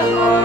Дякую.